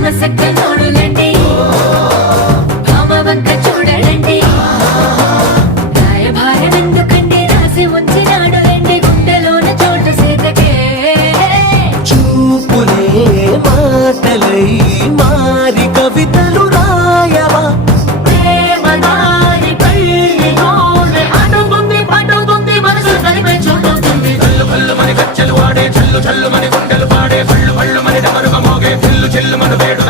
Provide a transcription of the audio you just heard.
నోడులండి భామ వంక చూడలండి రాయభారం ఎందుకండి రాసి ఉంచినాడు రండి గుండెలోన చోటు సీతకే చూపులే మాటలై మారి కవితలు రాయవా ప్రేమ దారి పెళ్లిలోనే అడుగుంది పడుతుంది మనసు కలిపే చూడుతుంది కళ్ళు కళ్ళు మని గజ్జలు వాడే చల్లు చల్లు మని గుండెలు పాడే పళ్ళు పళ్ళు మని డమరుగ మోగే చెల్లు చెల్లు మన వేడు